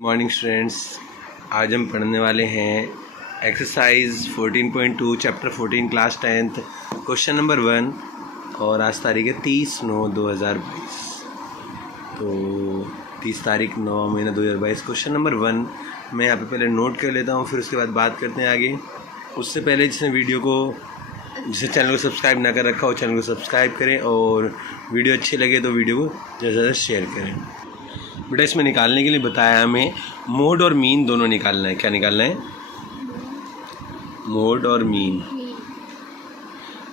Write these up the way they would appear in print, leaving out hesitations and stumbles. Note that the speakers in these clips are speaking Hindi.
मॉर्निंग स्टूडेंट्स, आज हम पढ़ने वाले हैं exercise 14.2 chapter 14 class 10th question number 1 और आज तारीख है 30/9/2022। तो 30 तारीख 9 महीना 2022 क्वेश्चन नंबर 1 मैं यहाँ पे पहले नोट कर लेता हूँ, फिर उसके बाद बात करते हैं आगे। उससे पहले जिसे चैनल को सब्सक्राइब ना कर रखा हो चैनल को सब्सक्राइब करें और वीडियो अच्छी लगे तो वीडियो को ज़्यादा से ज़्यादा शेयर करें। बेटा इसमें निकालने के लिए बताया हमें मोड और मीन दोनों निकालना है। क्या निकालना है? मोड और मीन।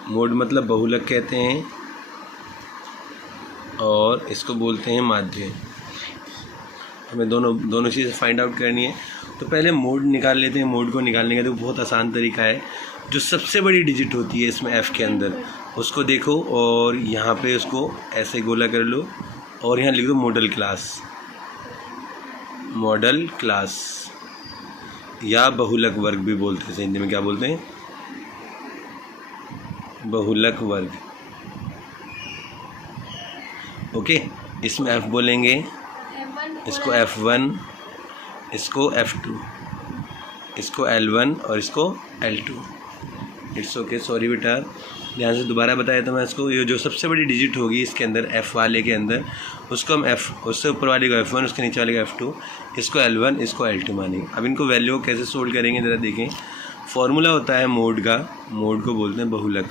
मोड मतलब बहुलक कहते हैं और इसको बोलते हैं माध्य। हमें दोनों चीज़ें फाइंड आउट करनी है। तो पहले मोड निकाल लेते हैं। मोड को निकालने का तो बहुत आसान तरीका है। जो सबसे बड़ी डिजिट होती है इसमें एफ़ के अंदर, उसको देखो और यहाँ पे उसको ऐसे गोला कर लो और यहाँ लिख दो मॉडल क्लास। मॉडल क्लास या बहुलक वर्ग भी बोलते हैं। हिंदी में क्या बोलते हैं? बहुलक वर्ग। ओके, इसमें एफ बोलेंगे, इसको F1, इसको F2, इसको L1 और इसको L2। इट्स ओके, सॉरी बेटा, ध्यान से दोबारा बताया था मैं इसको। ये जो सबसे बड़ी डिजिट होगी इसके अंदर F वाले के अंदर, उसको हम उससे ऊपर वाले को F1, उसके नीचे वाले को F2, इसको L1, इसको L2 मानेंगे। अब इनको वैल्यू कैसे सोल्व करेंगे ज़रा देखें। फॉर्मूला होता है मोड का, मोड को बोलते हैं बहुलक।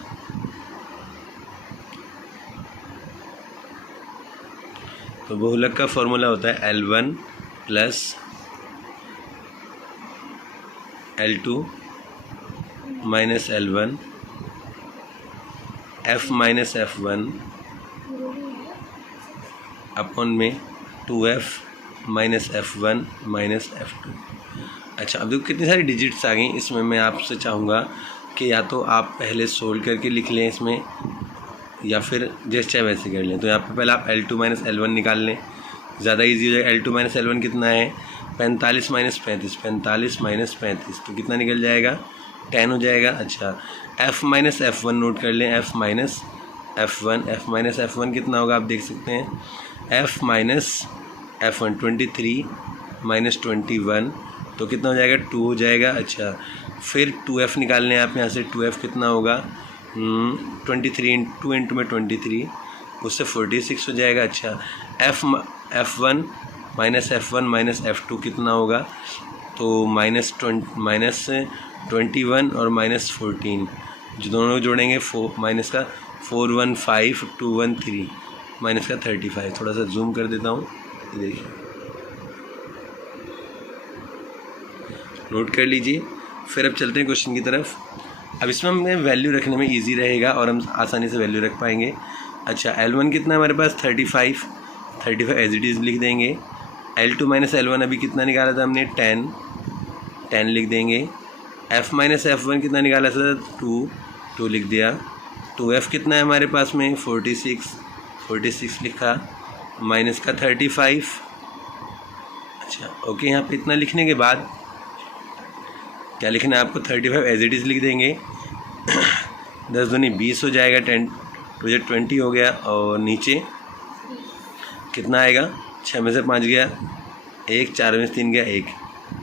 तो बहुलक का फॉर्मूला होता है L1 plus L2 minus L1 F minus F1 upon में 2F minus F1 minus F2। अच्छा, अब देखो कितनी सारी डिजिट्स आ गई। इसमें मैं आपसे चाहूँगा कि या तो आप पहले सोल्व करके लिख लें इसमें, या फिर जैसे चाहे वैसे कर लें। तो यहाँ पे पहले आप L2 माइनस L1 निकाल लें, ज़्यादा इजी हो जाएगा। L2 माइनस L1 कितना है? 45 माइनस 35, 45 माइनस 35 तो कितना निकल जाएगा? 10 हो जाएगा। अच्छा, F माइनस F1 नोट कर लें। F माइनस F1 कितना होगा आप देख सकते हैं। F माइनस F1 23 माइनस 21 तो कितना हो जाएगा? 2 हो जाएगा। अच्छा, फिर 2F निकालने हैं आप यहाँ से। 2F कितना होगा? 23 2 इंटू में 23, उससे 46 हो जाएगा। अच्छा, F1 minus F1 minus F2 कितना होगा? तो माइनस 21 और माइनस 14 जो दोनों जोड़ेंगे माइनस का 415 213 माइनस का 35। थोड़ा सा जूम कर देता हूँ, देखिए, नोट कर लीजिए। फिर अब चलते हैं क्वेश्चन की तरफ। अब इसमें हमें वैल्यू रखने में इजी रहेगा और हम आसानी से वैल्यू रख पाएंगे। अच्छा, L1 कितना है हमारे पास? 35 एज इट इज़ लिख देंगे। L2 माइनस L1 अभी कितना निकाला था हमने? 10 लिख देंगे। F माइनस F1 कितना निकाला था? 2 लिख दिया। 2F कितना है हमारे पास में? 46 लिखा, माइनस का 35। अच्छा, ओके, यहाँ पे इतना लिखने के बाद क्या लिखना है आपको? 35 एज इट इज़ लिख देंगे। 10 दूनी 20 हो जाएगा, 10 2 20 हो गया और नीचे कितना आएगा? 6 में से 5 गया 1, 4 में से 3 गया 1,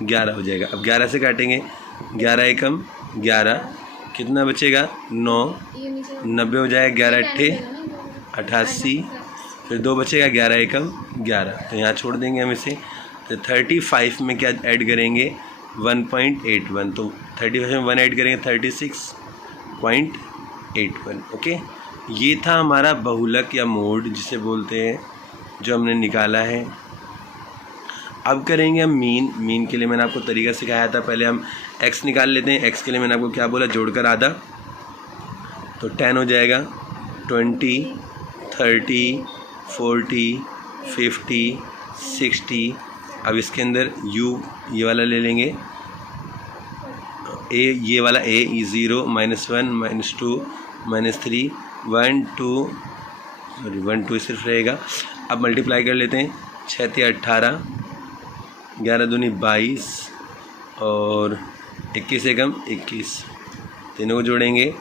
11 हो जाएगा। अब 11 से काटेंगे, 11 एकम 11, कितना बचेगा? 9, 90 हो जाएगा। 11 अट्ठे 88, फिर 2 बचेगा, 11 एकम 11, तो यहाँ छोड़ देंगे हम इसे। तो 35 में क्या ऐड करेंगे? 1.81, तो 35 में 1 ऐड करेंगे 36.81। ओके, ये था हमारा बहुलक या मोड जिसे बोलते हैं, जो हमने निकाला है। अब करेंगे हम मीन के लिए मैंने आपको तरीका सिखाया था। पहले हम x निकाल लेते हैं। x के लिए मैंने आपको क्या बोला? जोड़कर आधा, तो 10 हो जाएगा। 20 30 40 50 60। अब इसके अंदर u ये वाला ले लेंगे, ये वाला a 0 -1 -2 -3 1 2 सिर्फ रहेगा। अब मल्टीप्लाई कर लेते हैं। 6 × 18, 11 दूनी 22 और 21 एकम 21, तीनों को जोड़ेंगे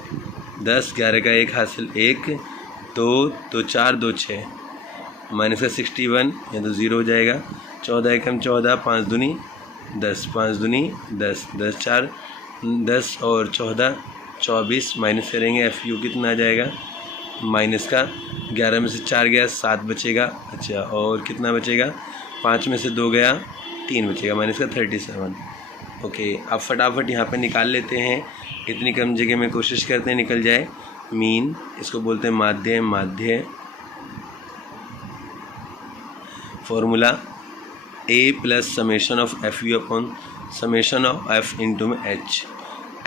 10, 11 का 1 हासिल 1 2 4 2 6 माइनस का 61, ये तो ज़ीरो हो जाएगा। 14 एकम 14, 5 दूनी 10, 5 दूनी 10, 10 4 10 और 14 24, माइनस करेंगे एफ यू कितना आ जाएगा माइनस का 11 में से 4 गया 7 बचेगा। अच्छा और कितना बचेगा 5 में से 2 गया 3 बचेगा माइनस का 37। ओके अब फटाफट यहाँ पे निकाल लेते हैं, इतनी कम जगह में कोशिश करते हैं निकल जाए। मीन इसको बोलते हैं माध्य, माध्य formula A plus summation of F you upon summation of F into में एच।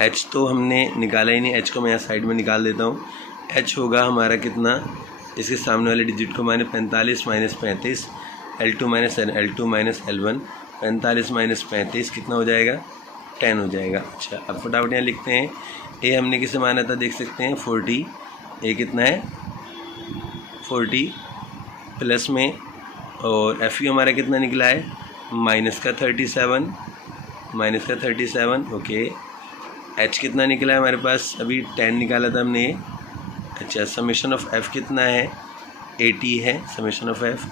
एच तो हमने निकाला ही नहीं, एच को मैं यहाँ साइड में निकाल देता हूँ। एच होगा हमारा कितना, इसके सामने वाले डिजिट को माने 45 minus 35 L2 minus L1 45 minus 35 कितना हो जाएगा 10 हो जाएगा। अच्छा अब फटाफट यहाँ लिखते हैं, ए हमने किसे माना था देख सकते हैं 40, ए कितना है 40 प्लस में और एफ यू हमारा कितना निकला है माइनस का 37 ओके। एच कितना निकला है हमारे पास, अभी 10 निकाला था हमने। अच्छा समेशन ऑफ एफ़ कितना है 80 है, समेशन ऑफ एफ़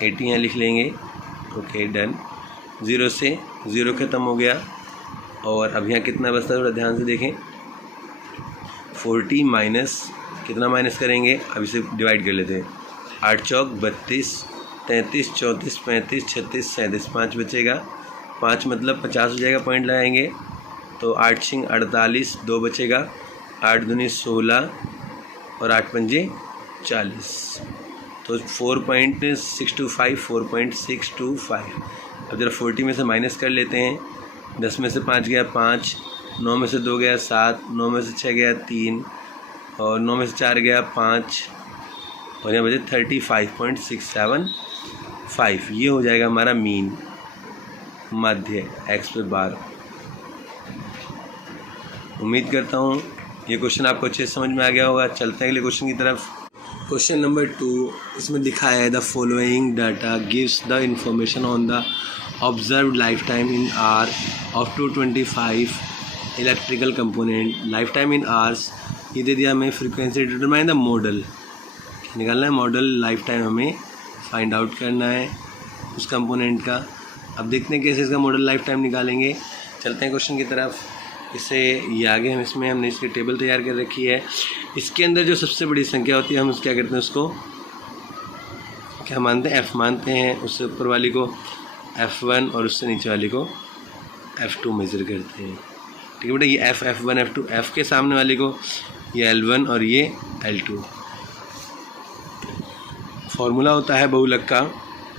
80 यहाँ लिख लेंगे। ओके डन, 0 से 0 ख़त्म हो गया। और अब यहाँ कितना बचता है थोड़ा ध्यान से देखें, 40 माइनस कितना माइनस करेंगे, अब इसे डिवाइड कर लेते हैं। 8 चौक 32, 33 34 35 36 37, 5 बचेगा, 5 मतलब 50 हो जाएगा, पॉइंट लगाएंगे तो 8 छिंग 48, 2 बचेगा, 8 दूनी 16 और 8 पंजे 40, तो 4.625 4.625। अब जरा 40 में से माइनस कर लेते हैं, 10 में से 5 गया 5, 9 में से 2 गया 7, 9 में से 6 गया 3 और 9 में से 4 गया 5 और यहाँ बचे 35.675। ये हो जाएगा हमारा मीन मध्य एक्स पे बार। उम्मीद करता हूँ ये क्वेश्चन आपको अच्छे से समझ में आ गया होगा। चलते हैं अगले क्वेश्चन की तरफ। क्वेश्चन नंबर 2, इसमें दिखाया है the following data gives the information on the observed lifetime in hours of 225 electrical component. Lifetime in hours ये दे दिया हमें। फ्रीक्वेंसी डिटरमाइन द मॉडल, निकालना है मॉडल लाइफ टाइम, हमें फाइंड आउट करना है उस कंपोनेंट का। अब देखते हैं कैसे इसका मॉडल लाइफ टाइम निकालेंगे। चलते हैं क्वेश्चन की तरफ। इससे ये आगे हमने इसकी टेबल तैयार कर रखी है। इसके अंदर जो सबसे बड़ी संख्या होती है हम क्या करते हैं, उसको क्या मानते हैं, एफ़ मानते हैं। उससे ऊपर वाली को F1 और उससे नीचे वाली को F2 मेज़र करते हैं। ठीक है बेटा, ये F1 F2, F के सामने वाली को ये L1 और ये L2। फॉर्मूला होता है बहुलक का,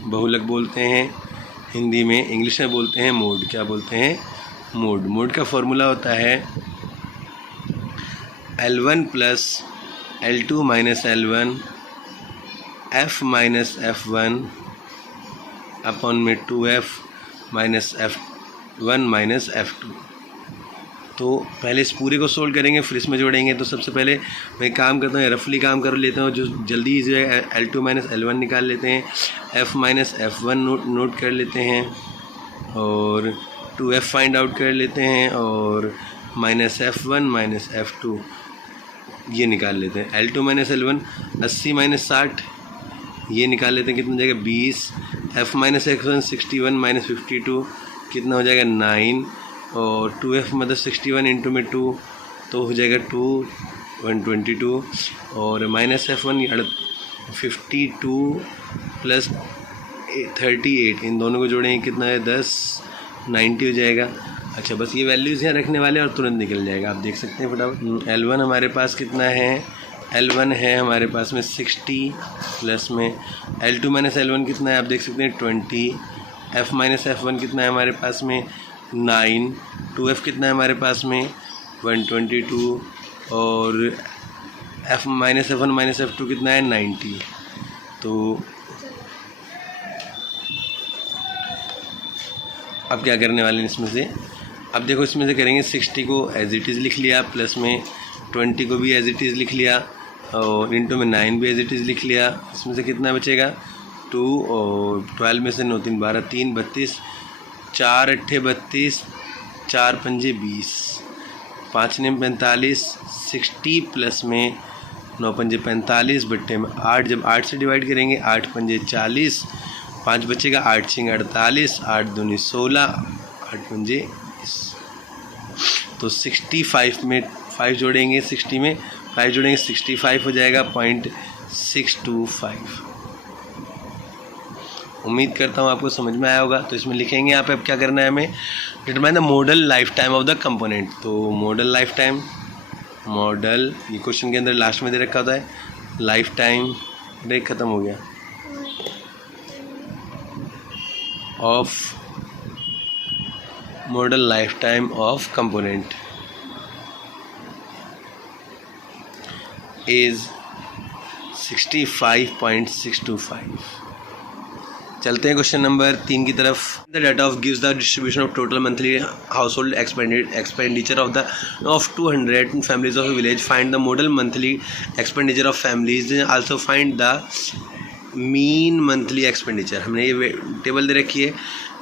बहुलक बोलते हैं हिंदी में, इंग्लिश में बोलते हैं मोड। क्या बोलते हैं, मोड। मोड का फॉर्मूला होता है L1 plus L2 minus L1 F minus F1 upon में 2F minus F1 minus F2। तो पहले इस पूरे को सोल्व करेंगे फिर इसमें जोड़ेंगे। तो सबसे पहले मैं काम करता हूँ, रफली काम कर लेता हूँ, जो जल्दी इजी है। L2 माइनस L1 निकाल लेते हैं, F माइनस F1 नोट कर लेते हैं और 2F फाइंड आउट कर लेते हैं और माइनस F1 माइनस F2 ये निकाल लेते हैं। L2 माइनस L1 80 माइनस 60 ये निकाल लेते हैं, कितना हो जाएगा 20। F माइनस F1 61 माइनस 52 कितना हो जाएगा 9 और 2F मतलब 61 इंटू में 2 तो हो जाएगा 122 और माइनस F1 52 प्लस 38 इन दोनों को जोड़ेंगे कितना है 10 90 हो जाएगा। अच्छा बस ये वैल्यूज़ यहाँ रखने वाले और तुरंत निकल जाएगा। आप देख सकते हैं फटाफट। L1 हमारे पास कितना है, L1 है हमारे पास में 60 प्लस में L2 माइनस L1 कितना है आप देख सकते हैं 20। F माइनस F1 कितना है हमारे पास में 9। 2F कितना है हमारे पास में 122 और F minus F1 minus F2 कितना है 90। तो अब क्या करने वाले हैं इसमें से, अब देखो इसमें से करेंगे 60 को एज इट इज़ लिख लिया, प्लस में 20 को भी एज इट इज़ लिख लिया और इंटू में 9 भी एज इट इज़ लिख लिया। इसमें से कितना बचेगा 2 और 12 में से 9 3 12 3 32 4 8 32 4 पंजे 20 5 9 45 60 प्लस में 9 पंजे 45 बट्टे में 8, जब 8 से डिवाइड करेंगे 8 पंजे 40 5 बचेगा, 8 6 48, 8 दूनी 16, 8 पंजे 20। तो 65 में 5 जोड़ेंगे, 60 में 5 जोड़ेंगे, 65 हो जाएगा 0.625। उम्मीद करता हूँ आपको समझ में आया होगा। तो इसमें लिखेंगे यहाँ पे अब क्या करना है हमें, determine the model life time of the component. तो मॉडल लाइफ टाइम, मॉडल ये क्वेश्चन के अंदर लास्ट में दे रखा होता है, लाइफ टाइम ब्रेक ख़त्म हो गया of model life time of component is 65.625। चलते हैं क्वेश्चन नंबर 3 की तरफ। The data of gives the distribution of total monthly house hold expenditure of 200 families of village. Find the model monthly expenditure of families, also find the mean monthly expenditure. हमने ये टेबल दे रखी है,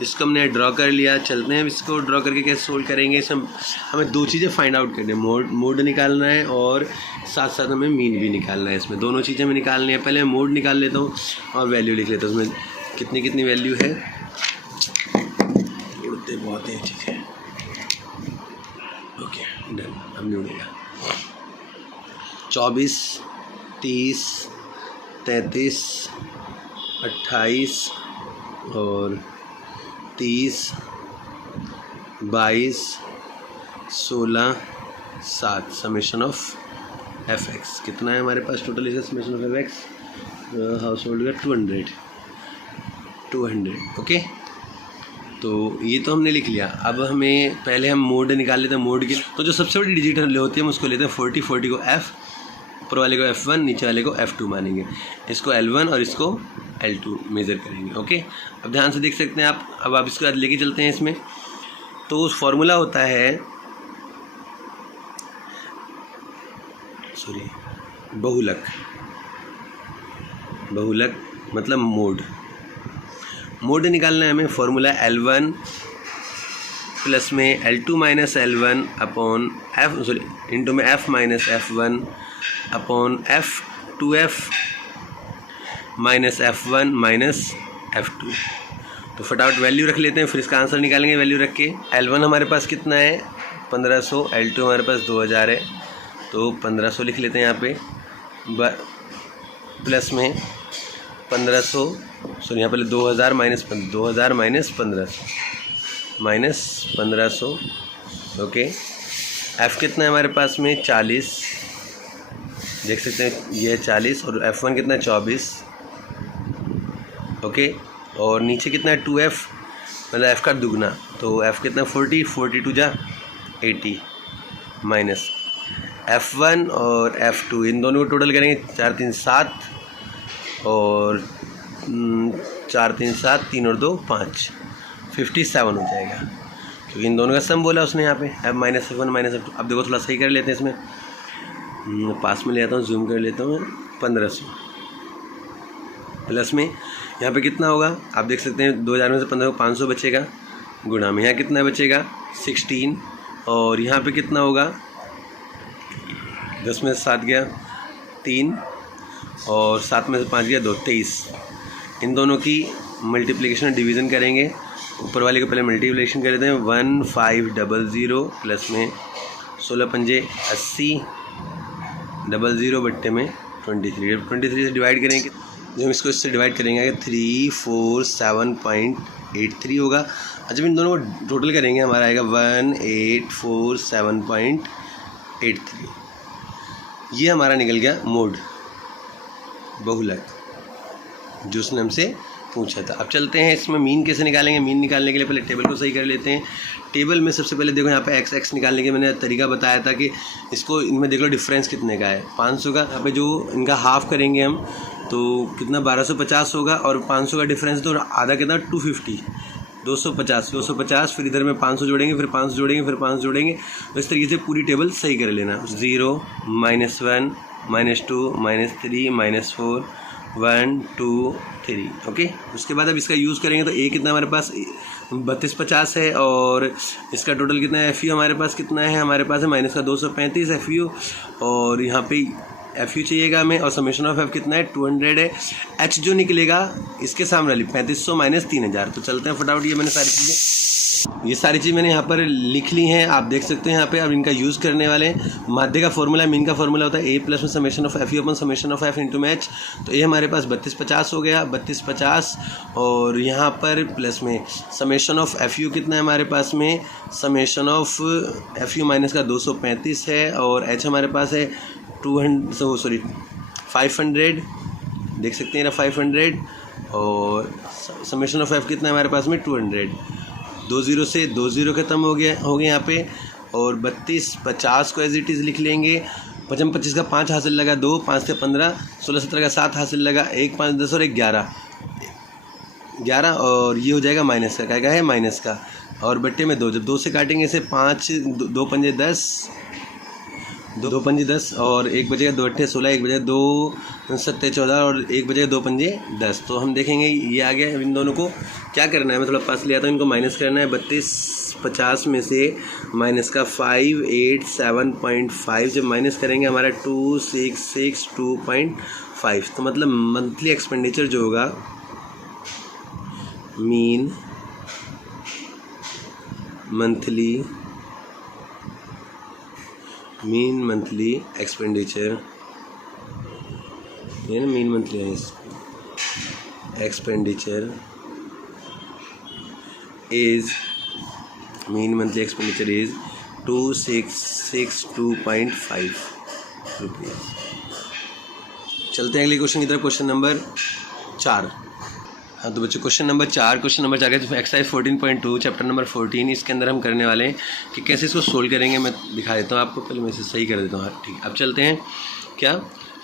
इसको हमने ड्रॉ कर लिया। चलते हैं इसको ड्रॉ करके कैसे सोल्व करेंगे। इसमें हमें 2 चीज़ें फाइंड आउट करनी है, मोड निकालना है और साथ साथ हमें मीन भी निकालना है। इसमें दोनों चीज़ें हमें निकालनी है। पहले मैं मोड निकाल लेता हूँ और वैल्यू लिख लेता हूँ, उसमें कितनी कितनी वैल्यू है। उड़ते बहुत है चीज़ें। ओके डन, अब नहीं उड़ेगा। 24, 30, 33, 28 और 30, 22, 16, 7 समेशन ऑफ एफ एक्स। कितना है हमारे पास टोटल इसका summation of F x house hold का 200। ओके, तो ये तो हमने लिख लिया। अब हमें पहले हम मोड निकाल लेते हैं। मोड की तो जो सबसे बड़ी डिजिट होती है हम उसको लेते हैं 40 को F, ऊपर वाले को F1, नीचे वाले को F2 मानेंगे। इसको L1 और इसको L2 मेज़र करेंगे। ओके, अब ध्यान से देख सकते हैं आप। अब आप इसको लेके चलते हैं इसमें। तो फॉर्मूला होता है, सॉरी, बहुलक मतलब मोड निकालना है हमें। फॉर्मूला L1 प्लस में L2 minus L1 upon F, sorry, into में F minus F1 upon F2F minus F1 minus F2। तो फटाफट वैल्यू रख लेते हैं, फिर इसका आंसर निकालेंगे वैल्यू रख के। L1 हमारे पास कितना है 1500, L2 हमारे पास 2000 है, तो 1500 लिख लेते हैं यहाँ पे। प्लस में 1500, सॉरी यहाँ पहले 2000 माइनस 1500 ओके। F कितना है हमारे पास में 40, देख सकते हैं ये 40, और F1 कितना है 24। ओके, और नीचे कितना है 2F, मतलब F का दुगना, तो F कितना 40, 42 जा 80 माइनस F1 और F2, इन दोनों को टोटल करेंगे 4 3 7 और 4 3 7, 3 और 2 5, 57 हो जाएगा, क्योंकि इन दोनों का सम बोला उसने यहाँ पे F minus F1 minus F2। अब देखो थोड़ा सही कर लेते हैं इसमें, पास में ले आता हूँ, जूम कर लेता हूँ। 1500 प्लस में यहाँ पे कितना होगा आप देख सकते हैं, 2000 में से 15 को 500 बचेगा, गुणा में यहाँ कितना बचेगा 16, और यहाँ पे कितना होगा 10 में से 7 गया 3, और 7 में से 5 गया 2, 23। इन दोनों की मल्टीप्लिकेशन डिवीज़न करेंगे। ऊपर वाले को पहले मल्टीप्लिकेशन कर देते हैं, 1500 प्लस में 16 पंजे 80, 00 बट्टे में 23 से डिवाइड करेंगे। जब हम इसको इससे डिवाइड करेंगे 347.83 होगा। जब इन दोनों को टोटल करेंगे हमारा आएगा 1847.83। ये हमारा निकल गया मोड बहुलक जो उसने हमसे पूछा था। अब चलते हैं इसमें मीन कैसे निकालेंगे। मीन निकालने के लिए पहले टेबल को सही कर लेते हैं। टेबल में सबसे पहले देखो यहाँ पे एक्स निकालने के मैंने तरीका बताया था कि इसको इनमें देख लो डिफरेंस कितने का है 500 का। यहाँ पे जो इनका हाफ करेंगे हम तो कितना 1250 होगा, और 500 का डिफरेंस तो आधा कितना 250, 250 फिर इधर में 500 जोड़ेंगे, फिर 500 जोड़ेंगे, फिर 500 जोड़ेंगे। तो इस तरीके से पूरी टेबल सही कर लेना। 0 -1 -2 -3 -4 1 2 3 ओके। उसके बाद अब इसका यूज़ करेंगे तो ए कितना हमारे पास 3250 है, और इसका टोटल कितना है एफ यू हमारे पास कितना है, हमारे पास है माइनस का 235 एफ यू, और यहाँ पे एफ यू चाहिएगा हमें, और समेशन ऑफ एफ कितना है 200 है। एच जो निकलेगा इसके सामने वाली 3500 माइनस 3000। तो चलते हैं फटाफट, ये मैंने सारी चीज़ें मैंने यहाँ पर लिख ली हैं, आप देख सकते हैं यहाँ पे। अब इनका यूज़ करने वाले हैं। माध्य का फॉर्मूला, मीन का फॉर्मूला होता है ए प्लस में summation of F you upon summation of F into में एच। तो ये हमारे पास 3250 हो गया, 3250, और यहाँ पर प्लस में समेशन ऑफ एफ यू कितना है हमारे पास में, summation of F you minus का 235 है, और एच हमारे पास है 500, देख सकते हैं ना 500, और समेशन ऑफ एफ कितना है हमारे पास में 200। 20 से 20 खत्म हो गया यहाँ पे, और 3250 को एज इट इज़ लिख लेंगे। 25 का 5 हासिल लगा, 2 5 से 15, 16 17 का 7 हासिल लगा, 1 5 10 और 1 11, और ये हो जाएगा माइनस का, क्या है माइनस का, और बट्टे में 2, जब 2 से काटेंगे इसे 5 2 पंजे 10, 2 पंजे 10, और 1 बजेगा 2 अट्ठे 16, 1 बजेगा 2 सत्ते 14, और 1 बजेगा 2 पंजे 10। तो हम देखेंगे ये आ गया। इन दोनों को क्या करना है, मैं थोड़ा पास लिया था, इनको माइनस करना है। 3250 में से माइनस का 587.5, जब माइनस करेंगे हमारा 2662.5। तो मतलब मंथली एक्सपेंडिचर जो होगा, मीन मंथली एक्सपेंडिचर, ये ना mean monthly expenditure is 2662.5 rupees. चलते हैं अगले क्वेश्चन की तरफ, क्वेश्चन नंबर 4। हाँ तो बच्चों क्वेश्चन नंबर 4 का एक्सरसाइज 14.2 चैप्टर नंबर 14। इसके अंदर हम करने वाले हैं कि कैसे इसको सोल्व करेंगे। मैं दिखा देता हूँ आपको, पहले मैं इसे सही कर देता हूँ। हाँ ठीक, अब चलते हैं क्या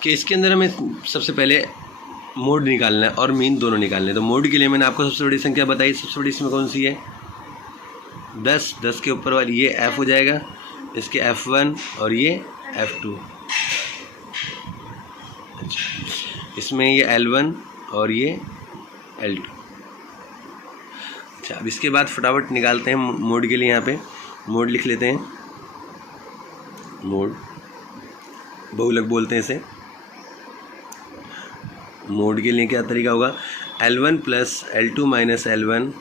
कि इसके अंदर हमें सबसे पहले मोड निकालना है और मीन दोनों निकालने हैं। तो मोड के लिए मैंने आपको सबसे बड़ी संख्या बताई, सबसे बड़ी इसमें कौन सी है 10 के ऊपर वाली ये F हो जाएगा, इसके F1 और ये F2। अच्छा, इसमें ये L1 और ये L2। अच्छा, अब इसके बाद फटाफट निकालते हैं मोड के लिए। यहाँ पे मोड लिख लेते हैं, मोड बहुलक बोलते हैं इसे। मोड के लिए क्या तरीका होगा, L1 plus L2 minus L1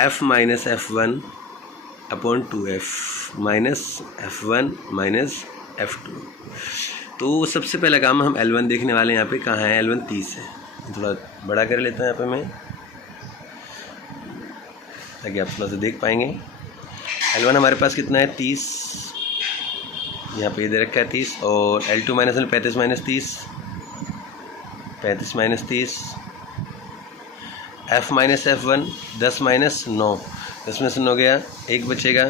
F minus F1 upon 2F minus F1 minus F2। तो सबसे पहला काम हम L1 देखने वाले हैं। यहाँ पे कहाँ है L1, 30 है। थोड़ा बड़ा कर लेता हूँ यहाँ पे मैं, ताकि आप थोड़ा सा देख पाएंगे। L1 हमारे पास कितना है 30, यहाँ पे दे रखा है 30, और L2 minus 35 minus 30, 35 minus 30, F minus F1 10 minus 9, 10 में से 9 गया, 1 बचेगा,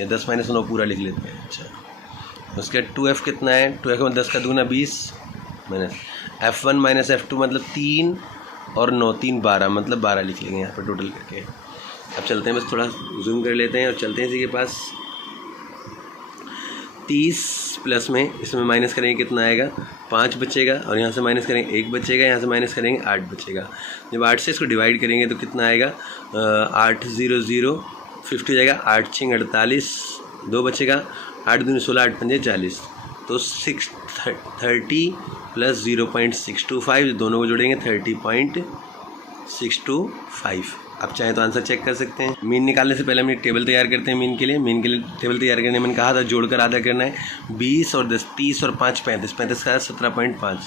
या 10 माइनस 9 पूरा लिख लेते हैं। अच्छा, उसके 2F कितना है, 2F में 10 का दूना 20 माइनस F1 माइनस F2 मतलब 3 और 9 3 12 मतलब 12 लिख लेंगे यहाँ पर टोटल करके। अब चलते हैं, बस थोड़ा जूम कर लेते हैं और चलते हैं इसी के पास। 30 प्लस में इसमें माइनस करेंगे कितना आएगा, 5 बचेगा, और यहाँ से माइनस करेंगे 1 बचेगा, यहाँ से माइनस करेंगे 8 बचेगा। जब 8 से इसको डिवाइड करेंगे तो कितना आएगा, 8 0 0 50 जाएगा, 8 6 48, 2 बचेगा, 8 दूनी 16, 8 पंजे 40। तो 30 प्लस 0.625, दोनों को जोड़ेंगे 30.625। आप चाहें तो आंसर चेक कर सकते हैं। मीन निकालने से पहले हम एक टेबल तैयार करते हैं। मीन के लिए टेबल तैयार करने मैंने कहा था जोड़कर आधा करना है। 20 और 10 30 और 5 35, 35 का 17.5,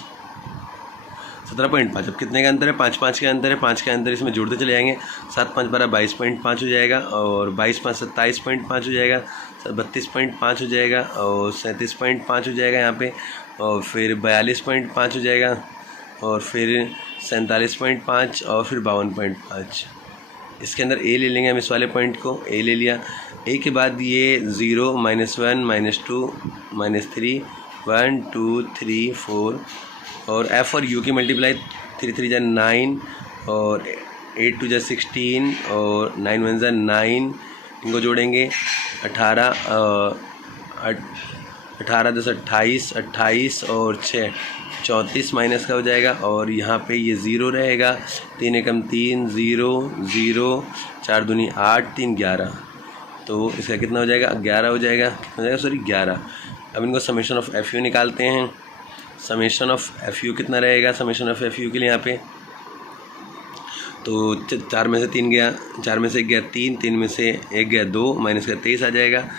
17.5। अब कितने का अंतर है, 5 5 के अंतर है, 5 के अंतर इसमें जोड़ते चले जाएंगे। 7 5 12 22.5 हो जाएगा, और 22 5 27.5 हो जाएगा, 32.5 हो जाएगा, और 37.5 हो जाएगा यहाँ पे, और फिर 42.5 हो जाएगा, और फिर 47.5, और फिर 52.5। इसके अंदर ए ले लेंगे हम, इस वाले पॉइंट को ए ले लिया। ए के बाद ये 0 -1 -2 -3 1 2 3 4, और एफ और यू की मल्टीप्लाई 3 3 जा 9, और 8 2 जा 16, और 9 1 जा 9। इनको जोड़ेंगे 18 10 28, 28 और 6 34 माइनस का हो जाएगा, और यहाँ पे ये 0 रहेगा। 3 एकम 3 0 0, 4 दूनी 8 3 11। तो इसका कितना हो जाएगा, 11 हो जाएगा, कितना हो जाएगा, सॉरी 11। अब इनको समेशन ऑफ एफ यू निकालते हैं। समेशन ऑफ एफ यू कितना रहेगा, समेशन ऑफ एफ यू के लिए यहाँ पे तो 4 में से 3 गया, 4 में से 1 गया 3, 3 में से 1 गया 2, माइनस का 23 आ जाएगा।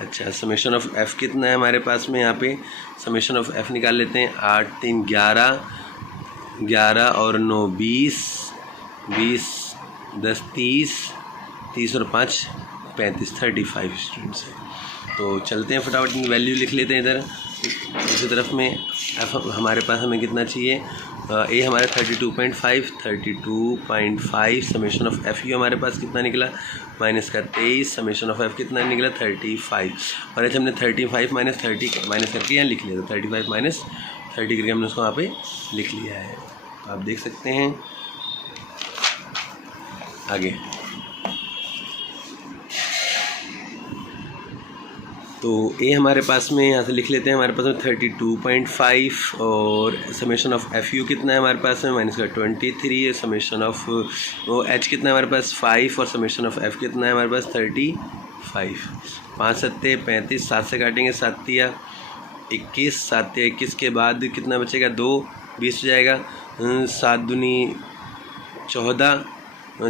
अच्छा, समेशन ऑफ एफ़ कितना है हमारे पास में, यहाँ पे समेशन ऑफ एफ़ निकाल लेते हैं। 8 3 11, 11 और 9 20, 20 10 30, 30 और 5 35, 35 स्टूडेंट्स हैं। तो चलते हैं फटाफट इनकी वैल्यू लिख लेते हैं। इधर दूसरी तरफ में एफ हमारे पास हमें कितना चाहिए, ए हमारा 32.5 समेशन ऑफ एफ़ यू हमारे पास कितना निकला, माइनस का 23, समेशन ऑफ एफ़ कितना निकला 35। और ऐसे हमने 35 माइनस 30 माइनस करके यहाँ लिख लिया, तो 35 माइनस 30 करके हमने उसको वहाँ पे लिख लिया है। तो आप देख सकते हैं आगे। तो ए हमारे पास में यहाँ से लिख लेते हैं, हमारे पास में 32.5 और समेशन ऑफ एफ़ यू कितना है हमारे पास में, माइनस का 23, समेशन ऑफ वो एच कितना है हमारे पास 5 और समेशन ऑफ एफ़ कितना है हमारे पास 35। 5 सत्ते 35, 7 से काटेंगे 7 तिया 21, 7 तिया 21 के बाद कितना बचेगा 2, 20 हो जाएगा। 7 दूनी 14,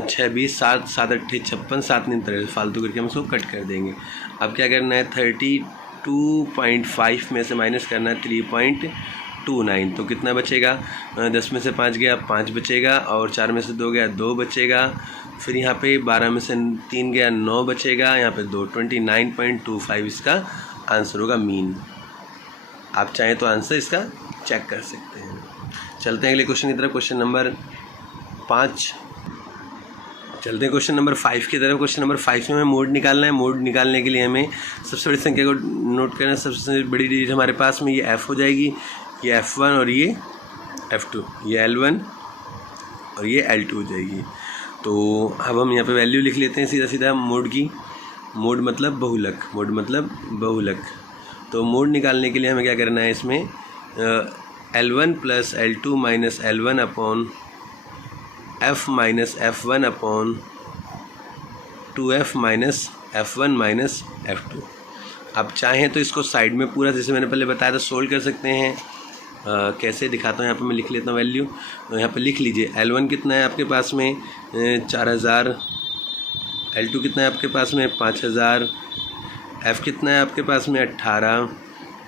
6 20, 7 7 8 56, 7 9 13, फालतू करके हम उसको कट कर देंगे। अब क्या करना है, 32.5 में से माइनस करना है 3.29, तो कितना बचेगा, 10 में से 5 गया 5 बचेगा, और 4 में से 2 गया 2 बचेगा। फिर यहाँ पे 12 में से 3 गया 9 बचेगा, यहाँ पे 2 29.25 इसका आंसर होगा मीन। आप चाहें तो आंसर इसका चेक कर सकते हैं। चलते हैं अगले क्वेश्चन की तरफ, क्वेश्चन नंबर 5। चलते हैं क्वेश्चन नंबर 5 की तरफ। क्वेश्चन नंबर 5 में हमें मोड निकालना है। मोड निकालने के लिए हमें सबसे बड़ी संख्या को नोट करना है। सबसे बड़ी डिजिट हमारे पास में ये f हो जाएगी, ये f1 और ये f2, ये l1 और ये l2 हो जाएगी। तो अब हम यहाँ पे वैल्यू लिख लेते हैं सीधा सीधा मोड की। मोड मतलब बहुलक, मोड मतलब बहुलक। तो मोड निकालने के लिए हमें क्या करना है, इसमें l1 plus l2 minus l1 upon f minus f1 upon 2f minus f1 minus f2। आप चाहें तो इसको साइड में पूरा, जैसे मैंने पहले बताया था, सोल्व कर सकते हैं। कैसे दिखाता हूँ, यहाँ पे मैं लिख लेता हूँ वैल्यू। यहाँ पे लिख लीजिए, l1 कितना है आपके पास में 4000, l2 कितना है आपके पास में 5000, f कितना है आपके पास में 18,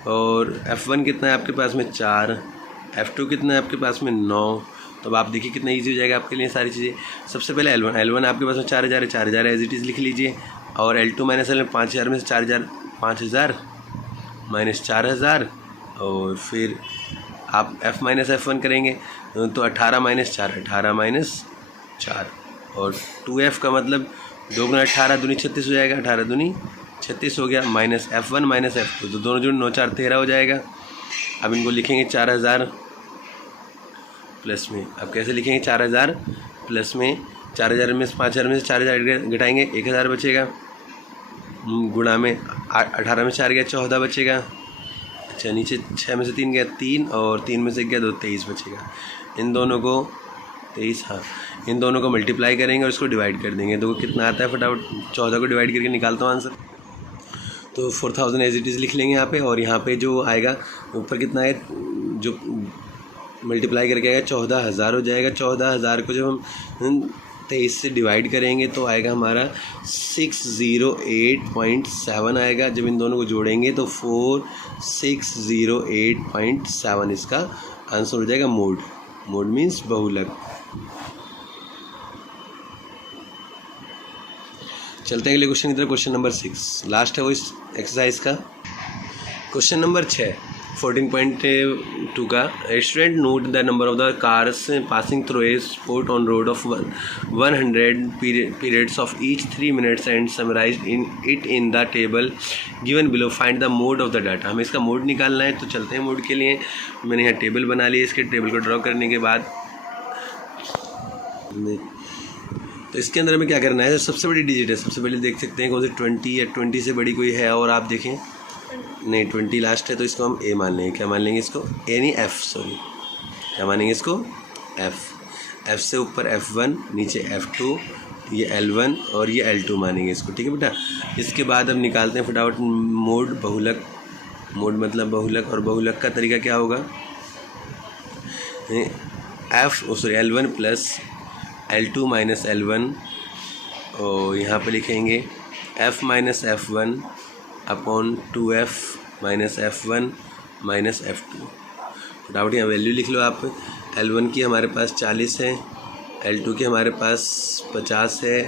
और f1 कितना है आपके पास में 4, f2 कितना है आपके पास में 9। तो अब आप देखिए कितना इजी हो जाएगा आपके लिए सारी चीज़ें। सबसे पहले L1 आपके पास में 4000 है, 4000 एज इट इज़ लिख लीजिए। और L2 माइनस L1 5000 में से 4000, 5000 माइनस 4000, और फिर आप F माइनस F1 करेंगे तो 18 माइनस 4, 18 माइनस 4, और 2F का मतलब 2 गुना 18 दूनी 36 हो जाएगा, 18 दूनी 36 हो गया, माइनस F1 माइनस F2, तो दोनों जोड़ 9 4 13 हो जाएगा। अब इनको लिखेंगे 4000 प्लस में, अब कैसे लिखेंगे 4000 प्लस में 4000 में 5000 में से 4000 घटाएंगे 1000 बचेगा, गुणा में 18 में 4 गया 14 बचेगा। अच्छा, नीचे 6 में से 3 गया 3, और 3 में से गया 2, 23 बचेगा। इन दोनों को 23, हाँ, इन दोनों को मल्टीप्लाई करेंगे और इसको डिवाइड कर देंगे। तो कितना आता है, फटाफट 14 को डिवाइड करके निकालता हूँ आंसर। तो 4000 एज इट इज़ लिख लेंगे यहाँ पे, और यहाँ पे जो आएगा ऊपर कितना है, जो मल्टीप्लाई करके आएगा 14000 हो जाएगा। 14000 को जब हम 23 से डिवाइड करेंगे तो आएगा हमारा 608.7 आएगा। जब इन दोनों को जोड़ेंगे तो 4608.7 इसका आंसर हो जाएगा मोड। मोड मीन्स बहुलक। चलते हैं अगले क्वेश्चन की तरफ, क्वेश्चन नंबर 6 लास्ट है वो इस एक्सरसाइज का। क्वेश्चन नंबर 6 14.2 का, student note the number of the cars passing through a spot on road of 100 periods of each 3 minutes and summarise in the table given below, find the mode of the data. हमें इसका मोड निकालना है। तो चलते हैं मोड के लिए। मैंने यहाँ टेबल बना लिया। इसके टेबल को ड्रॉ करने के बाद तो इसके अंदर हमें क्या करना है, सबसे बड़ी डिजिट है, सबसे पहले देख सकते हैं कौन सी 20 या 20 से बड़ी कोई है, और आप देखें नहीं 20 लास्ट है, तो इसको हम ए मान लेंगे। क्या मान लेंगे इसको, ए नहीं एफ, सॉरी, क्या मानेंगे इसको एफ। एफ से ऊपर F1, नीचे F2, ये L1 और ये L2 मानेंगे इसको, ठीक है बेटा। इसके बाद अब निकालते हैं फटाफट मोड बहुलक। मोड मतलब बहुलक, और बहुलक का तरीका क्या होगा, L1 plus L2 minus L1, और यहाँ पे लिखेंगे F minus F1 upon 2F minus F1 minus F2। फटाफट यहाँ वैल्यू लिख लो आप। L1 की हमारे पास 40 है, L2 की हमारे पास 50 है,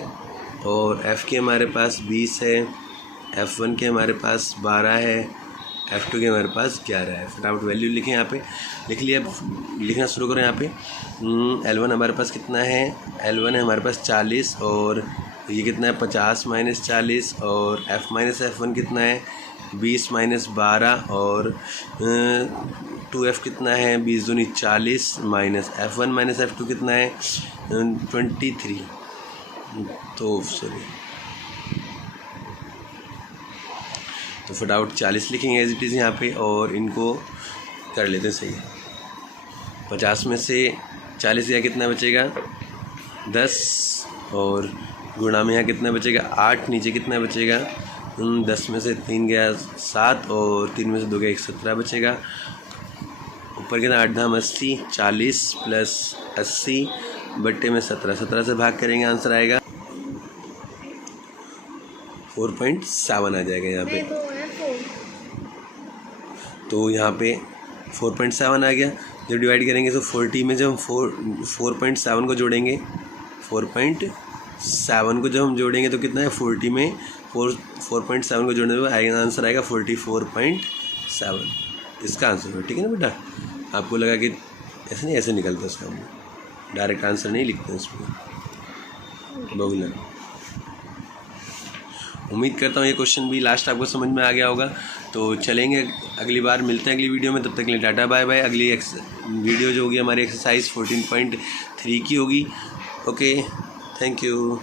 और F की हमारे पास 20 है, F1 के हमारे पास 12 है, F2 के हमारे पास 11 है। फटाफट वैल्यू लिखें यहाँ पे। लिख लिया, लिखना शुरू करें यहाँ पे। L1 हमारे पास कितना है, L1 है हमारे पास 40, और ये कितना है 50 माइनस 40, और F माइनस F1 कितना है 20 माइनस 12, और 2F कितना है 20 दूनी 40 माइनस F1 माइनस F2 कितना है 23। तो सॉरी, तो फटाफट 40 लिखेंगे एज इट इज़ यहाँ पे, और इनको कर लेते हैं सही। 50 में से 40 या कितना बचेगा 10, और गुणा में यहाँ कितना बचेगा 8, नीचे कितना बचेगा 10 में से 3 गया 7, और 3 में से 2 गया 17 बचेगा। ऊपर कितना 8 धाम 80, 40 प्लस 80 बट्टे में 17, 17 से भाग करेंगे, आंसर आएगा 4.7 आ जाएगा यहाँ पे। तो यहाँ पे 4.7 आ गया। जब डिवाइड करेंगे तो 40 में जब हम 4.7 को जोड़ेंगे, 4.7 को जब हम जोड़ेंगे तो कितना है 40 में 4.7 को जोड़ने में आएगा, आंसर आएगा 44.7। इसका आंसर है, ठीक है ना बेटा। आपको लगा कि ऐसे नहीं, ऐसे निकलता इसका, हम डायरेक्ट आंसर नहीं लिखते हैं इसमें बहुलक। उम्मीद करता हूँ ये क्वेश्चन भी लास्ट आपको समझ में आ गया होगा। तो चलेंगे, अगली बार मिलते हैं अगली वीडियो में। तब तक के लिए टाटा बाय बाय। अगली वीडियो जो होगी हमारी एक्सरसाइज 14.3 की होगी। Okay, thank you.